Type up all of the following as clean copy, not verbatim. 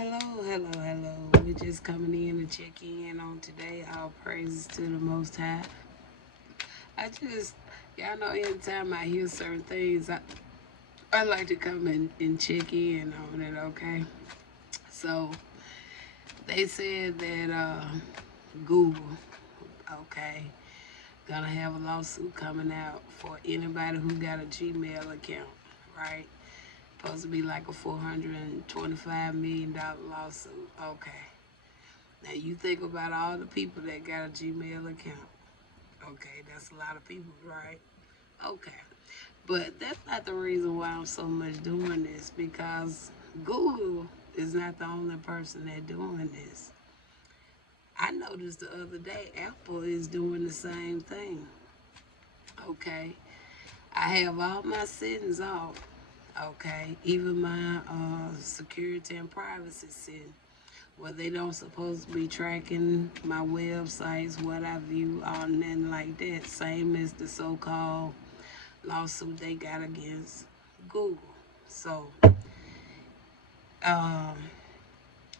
Hello. We're just coming in to check in on today. All praises to the Most High. Y'all know, anytime I hear certain things, I like to come and check in on it, okay? So, they said that Google, okay, gonna have a lawsuit coming out for anybody who got a Gmail account, right? Supposed to be like a $425 million lawsuit, okay. Now you think about all the people that got a Gmail account. Okay, that's a lot of people, right? Okay. But that's not the reason why I'm so much doing this, because Google is not the only person that doing this. I noticed the other day Apple is doing the same thing. Okay. I have all my settings off. Okay. Even my security and privacy setting. Well, they don't supposed to be tracking my websites, what I view, all nothing like that. Same as the so-called lawsuit they got against Google. So, um,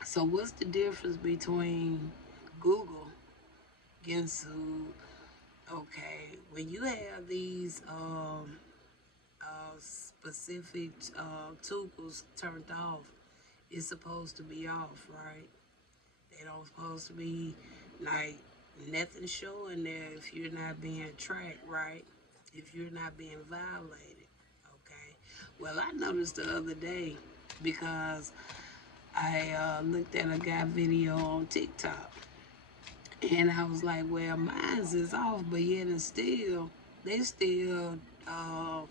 so what's the difference between Google getting sued? Okay, when you have these specific tools turned off, it's supposed to be off, right? They don't supposed to be like nothing showing there if you're not being tracked, right? If you're not being violated. Okay. Well, I noticed the other day because I looked at a guy video on TikTok, and I was like, well, mine's is off, but yet and still, they still uh,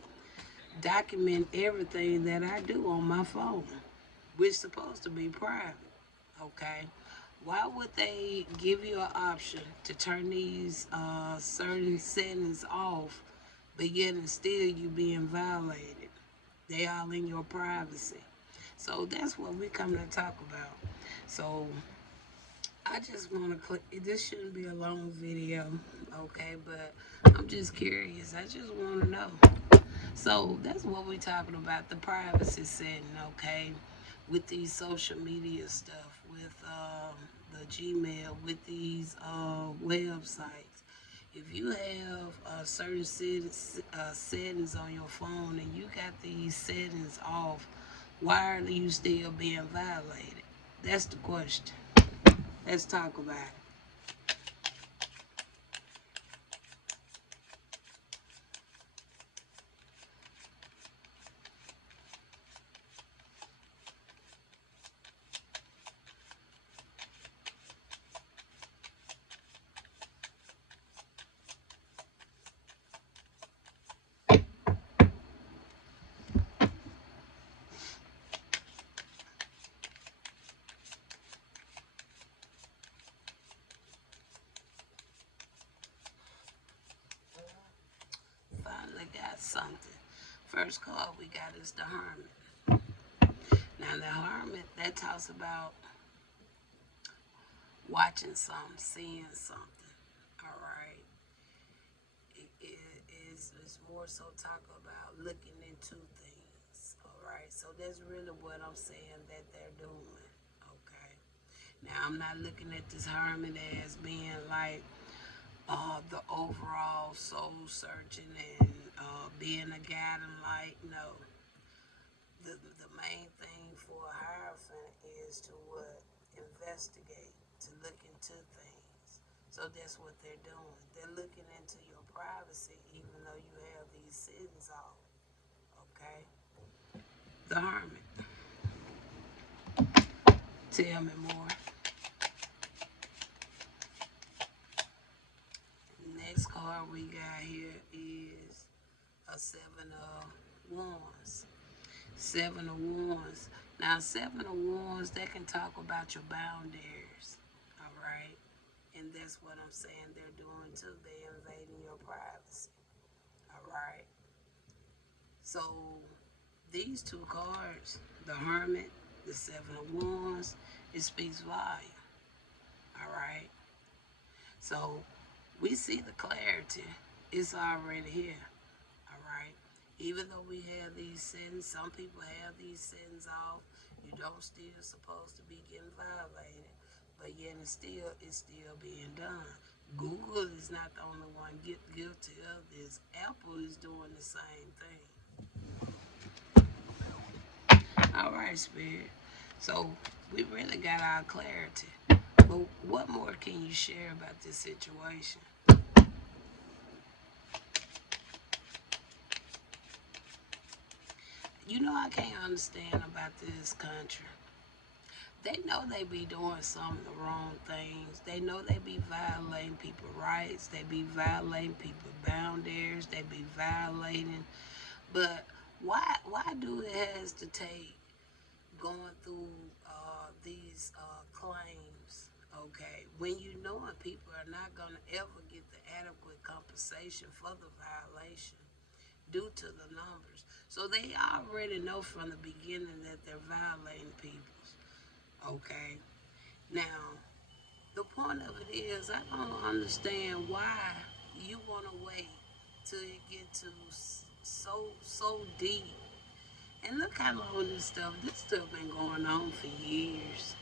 document everything that I do on my phone, which is supposed to be private. Okay. Why would they give you an option to turn these certain settings off, but yet and still you being violated? They all in your privacy. So that's what we come to talk about. So I just want to click. This shouldn't be a long video, okay? But I'm just curious. I just want to know. So that's what we're talking about, the privacy setting, okay? With these social media stuff, with the Gmail, with these websites. If you have certain settings on your phone and you got these settings off, why are you still being violated? That's the question. Let's talk about it. Finally got something. First call we got is the Hermit. Now the Hermit, that talks about watching something, seeing something. All right. It's more so talk about looking into things. All right. So that's really what I'm saying that they're doing. Okay. Now I'm not looking at this Hermit as being like the overall soul searching and being a guiding light. No, the main thing for a hierophant is to what? Investigate, to look into things. So that's what they're doing. They're looking into your privacy even though you have these settings off. Okay? The Hermit. Tell me more. Next card we got here is a Seven of Wands. Seven of Wands. Now, Seven of Wands, they can talk about your boundaries. All right? And that's what I'm saying they're doing too. They're invading your privacy. All right? So, these two cards, the Hermit, the Seven of Wands, it speaks volume. All right? So, we see the clarity. It's already here. All right? Even though we have these settings, some people have these settings off. You don't still supposed to be getting violated, but yet it's still being done. Google is not the only one guilty of this. Apple is doing the same thing. All right, Spirit. So we really got our clarity. But what more can you share about this situation? You know, I can't understand about this country. They know they be doing some of the wrong things. They know they be violating people's rights. They be violating people's boundaries. They be violating. But why do it has to take going through these claims? Okay, when you know people are not gonna ever get the adequate compensation for the violation due to the numbers. So they already know from the beginning that they're violating people. Okay. Now, the point of it is, I don't understand why you want to wait till it get to so deep. And look how long this stuff been going on for years.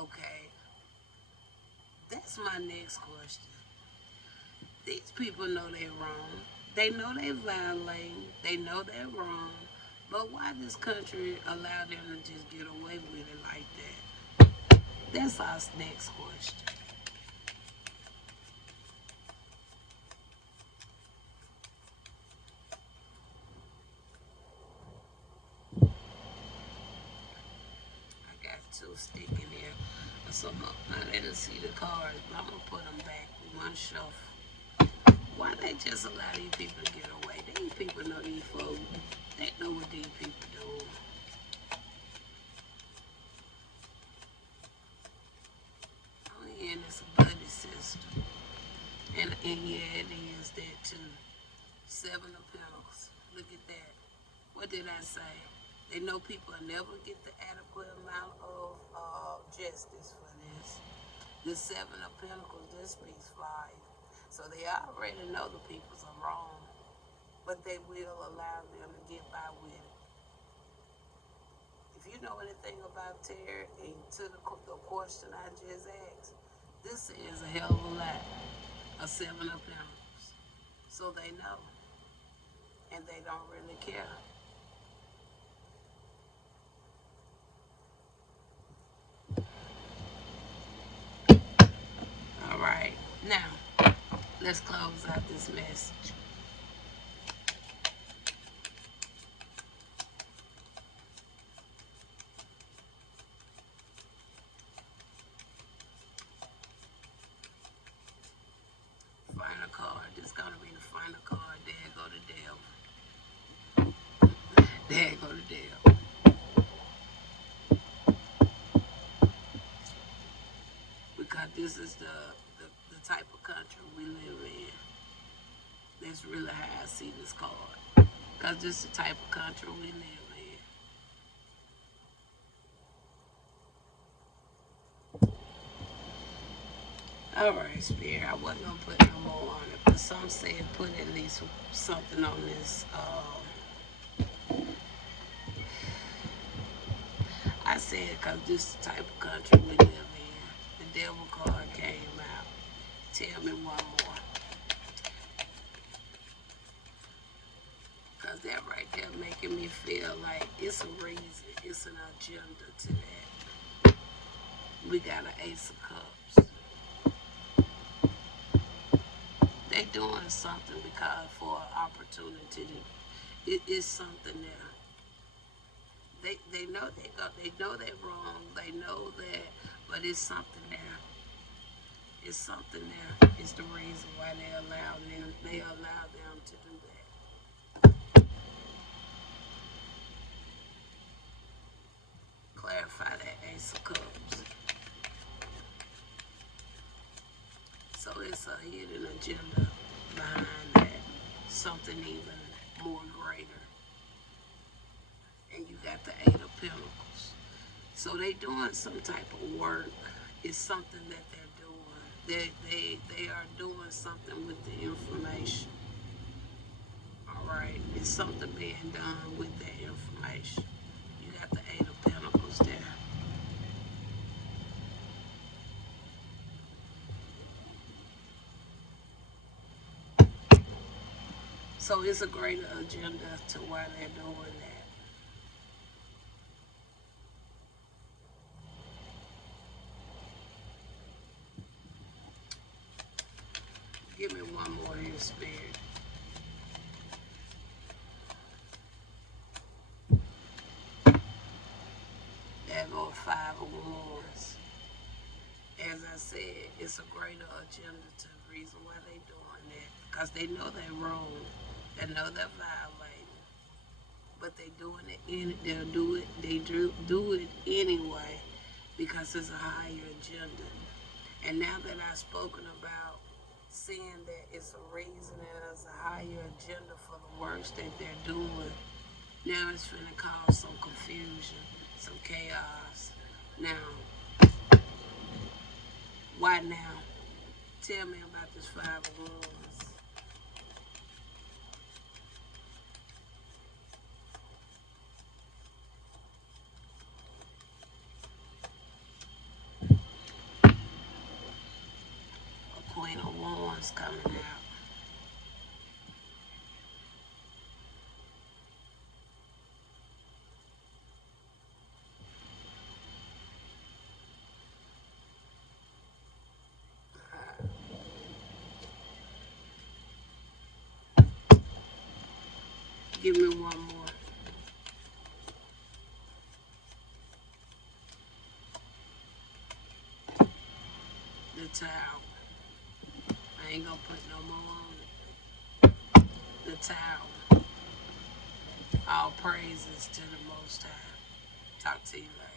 Okay, that's my next question. These people know they're wrong. They know they're violating. They know they're wrong. But why this country allow them to just get away with it like that? That's our next question. I got two sticking here. So I didn't see the cards, but I'm gonna put them back with one shuffle. Why they just allow these people to get away? These people know these folks. They know what these people do. Oh yeah, and it's a buddy system. And yeah, it is that too. Seven of Pentacles. Look at that. What did I say? They know people will never get the adequate amount of justice for this. The Seven of Pentacles, this speaks fire. So they already know the peoples are wrong, but they will allow them to get by with it. If you know anything about tarot and to the question I just asked, this is a hell of a lot. A Seven of Pentacles. So they know, and they don't really care. All right, now let's close out this message. Final card. This is gonna be the final card. There go the devil. There go the devil. Because this is the type of country we live in. That's really how I see this card. Because this is the type of country we live in. Alright, Spirit. I wasn't going to put no more on it. But some said put at least something on this. I said because this is the type of country we live in. The devil card came out. Tell me one more. Because that right there making me feel like it's a reason. It's an agenda to that. We got an Ace of Cups. They doing something because for an opportunity. It is something there. They know they know they're wrong. They know that, but it's something there. It's something there. It's the reason why they allow them to do that. Clarify that Ace of Cups. So it's a hidden agenda behind that. Something even more greater. And you got the Eight of Pentacles. So they doing some type of work. It's something that they're doing. They are doing something with the information. All right, it's something being done with that information. You got the Eight of So it's a greater agenda to why they're doing that. Give me one more here, Spirit. There go five of wands. As I said, it's a greater agenda to the reason why they doing that. Because they know they're wrong. They know they're violating. But they doing it they'll do it, do it anyway because it's a higher agenda. And now that I've spoken about seeing that it's a reason and it's a higher agenda for the works that they're doing, now it's going to cause some confusion, some chaos. Now, why now? Tell me about this five of wands. A queen of wands coming out. Give me one more. The Tower. I ain't gonna put no more on it. The Tower. All praises to the Most High. Talk to you later.